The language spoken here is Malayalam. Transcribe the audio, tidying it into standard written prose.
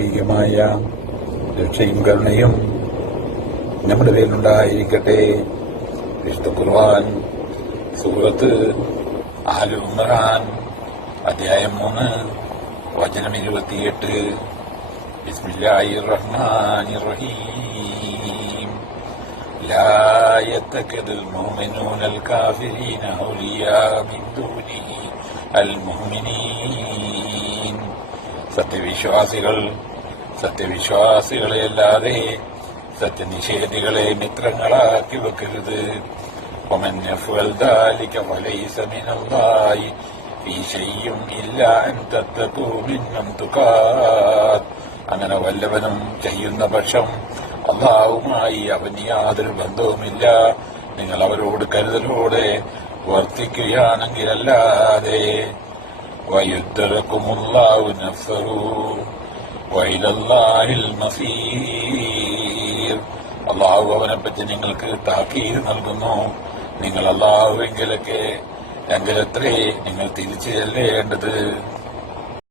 ദൈവികമായ രക്ഷയും കരുണയും നമ്മുടെ പേരിലുണ്ടായിരിക്കട്ടെ. വിശുദ്ധ ഖുർആൻ സൂറത്ത് ആൽ ഇംറാൻ അധ്യായം 3 വചനം 28. ബിസ്മില്ലാഹിർ റഹ്മാനിർ റഹീം. ലാ യത്തഖിദുൽ മുഅ്മിനൂനൽ കാഫിരീന ഔലിയാ മിൻ ദൂനിഹി അൽ മുഅ്മിനീൻ. സത്യവിശ്വാസികളെയല്ലാതെ സത്യനിഷേധികളെ മിത്രങ്ങളാക്കി വെക്കരുത്. ومن يفعل ذلك فليس من الله في شيء إلا أن تتقوا منهم تقات. അങ്ങനെ വല്ലവനും ചെയ്യുന്ന പക്ഷം അല്ലാഹുവുമായി അവന് യാതൊരു ബന്ധവുമില്ല. നിങ്ങൾ അവരോട് കരുതലോടെ വർത്തിക്കുകയാണെങ്കിലല്ലാതെ. വയുദ്ദറക്കുമുല്ലാഹു നഫ്സഹു വഇലല്ലാഹിൽ മസീർ. അല്ലാഹു അവനെപ്പറ്റി നിങ്ങൾക്ക് താക്കീത് നൽകുന്നു. നിങ്ങൾ അല്ലാഹുവെങ്കിലത്രേ നിങ്ങൾ തിരിച്ചു ചെല്ലേണ്ടത്.